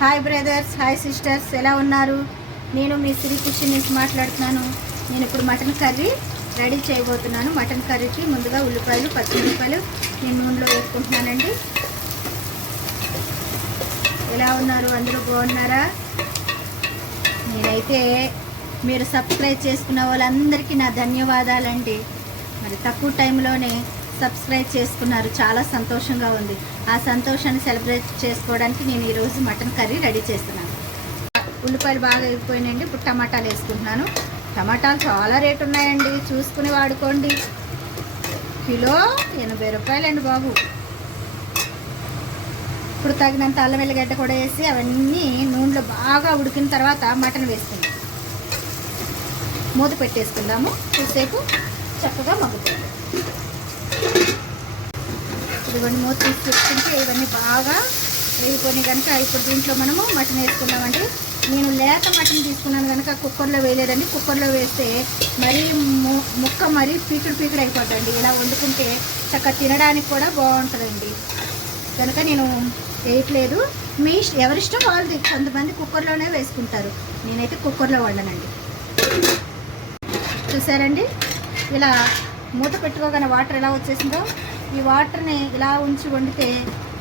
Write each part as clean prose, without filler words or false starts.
Hi brothers, hi sisters, ఎలా ఉన్నారు? నేను మీ శ్రీ కిచెన్ నుంచి మాట్లాడుతున్నాను. నేను ఇప్పుడు మటన్ కర్రీ రెడీ చేయబోతున్నాను. మటన్ కర్రీకి ముందుగా ఉల్లిపాయలు, పచ్చిమిరపకాయలు నేను నూనెలో వేసుకుంటున్నానండి. ఎలా ఉన్నారు? అందరూ బాగున్నారా? నేనైతే మీరు సబ్స్క్రైబ్ చేసుకున్న వాళ్ళందరికీ నా ధన్యవాదాలండి. మరి తక్కువ టైంలోనే సబ్స్క్రైబ్ చేసుకున్నారు, చాలా సంతోషంగా ఉంది. ఆ సంతోషాన్ని సెలబ్రేట్ చేసుకోవడానికి నేను ఈరోజు మటన్ కర్రీ రెడీ చేస్తున్నాను. ఉల్లిపాయలు బాగా అయిపోయినాయండి. ఇప్పుడు టమాటాలు వేసుకుంటున్నాను. టమాటాలు చాలా రేటు ఉన్నాయండి, చూసుకుని వాడుకోండి. కిలో 80 రూపాయలండి బాబు. ఇప్పుడు తగినంత అల్లం వెల్లిగడ్డ కూడా వేసి అవన్నీ నూనెలో బాగా ఉడికిన తర్వాత మటన్ వేసుకుందాం. మూత పెట్టేసుకుందాము. కొద్దిసేపు చక్కగా మగ్గుతుంది. ఇదిగోండి, మూత తీసి పెట్టుకుంటే ఇవన్నీ బాగా వేగిపోయి కనుక ఇప్పుడు దీంట్లో మనము మటన్ వేసుకుందామండి. నేను లేత మటన్ తీసుకున్నాను కనుక కుక్కర్లో వేయలేదండి. కుక్కర్లో వేస్తే మరీ ముక్క మరీ పీకుడు అయిపోద్దండి. ఇలా వండుకుంటే చక్కగా తినడానికి కూడా బాగుంటుందండి. కనుక నేను వేయట్లేదు. మీ ఎవరిష్టం వాళ్ళది. కొంతమంది కుక్కర్లోనే వేసుకుంటారు, నేనైతే కుక్కర్లో వండనండి. చూసారండి, ఇలా మూత పెట్టుకోగానే వాటర్ ఎలా వచ్చేసిందో, ఈ వాటర్ని ఇలా ఉంచి వండితే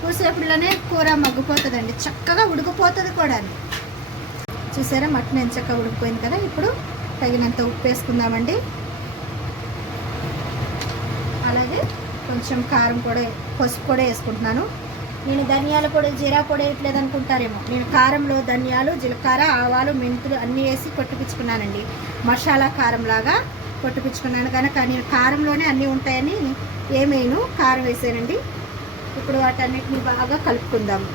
కూసేపులోనే కూర మగ్గిపోతుందండి, చక్కగా ఉడికిపోతుంది కూడా. చూసారా, మటన్ ఎంత చక్కగా ఉడికిపోయింది కదా. ఇప్పుడు తగినంత ఉప్పు వేసుకుందామండి. అలాగే కొంచెం కారం కూడా, పసుపు కూడా వేసుకుంటున్నాను. నేను ధనియాల పొడి, జీరా పొడి వేయట్లేదు అనుకుంటారేమో. నేను కారంలో ధనియాలు, జీలకర్ర, ఆవాలు, మెంతులు అన్నీ వేసి కొట్టుపించుకున్నానండి. మసాలా కారంలాగా కొట్టుపించుకున్నాను కనుక నేను కారంలోనే అన్నీ ఉంటాయని ఏమైనా కారం వేసానండి. ఇప్పుడు వాటన్నిటిని బాగా కలుపుకుందాము.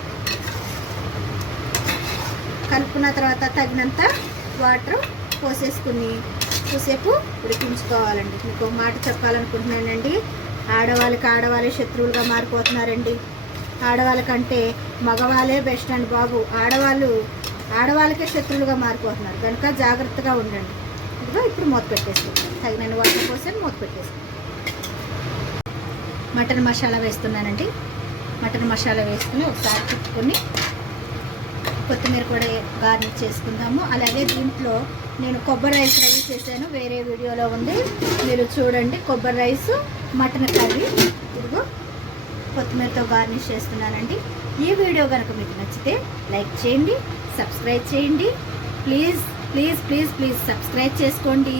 కలుపుకున్న తర్వాత తగినంత వాటర్ పోసేసుకుని కొద్దిసేపు ఉడికించుకోవాలండి. మీకు ఒక మాట చెప్పాలనుకుంటున్నానండి. ఆడవాళ్ళే శత్రువులుగా మారిపోతున్నారండి. ఆడవాళ్ళకంటే మగవాళ్ళే బెస్ట్ అండి బాబు. ఆడవాళ్ళకే శత్రువులుగా మారిపోతున్నారు కనుక జాగ్రత్తగా ఉండండి. ఇదిగో ఇప్పుడు మూత పెట్టేసుకుంటాం. తగిన వాటర్ పోసి మూత పెట్టేసుకుంటాం. మటన్ మసాలా వేస్తున్నానండి. మటన్ మసాలా వేసుకుని ఒకసారి తిప్పుకొని కొత్తిమీర కూడా గార్నిష్ చేసుకుందాము. అలాగే దీంట్లో నేను కొబ్బరి రైస్ రెడీ చేశాను, వేరే వీడియోలో ఉంది, మీరు చూడండి. కొబ్బరి రైస్ మటన్ కర్రీ ఇదిగో కొత్తిమీరతో గార్నిష్ చేస్తున్నానండి. ఈ వీడియో కనుక మీకు నచ్చితే లైక్ చేయండి, సబ్స్క్రైబ్ చేయండి. Please please please please subscribe చేసుకోండి.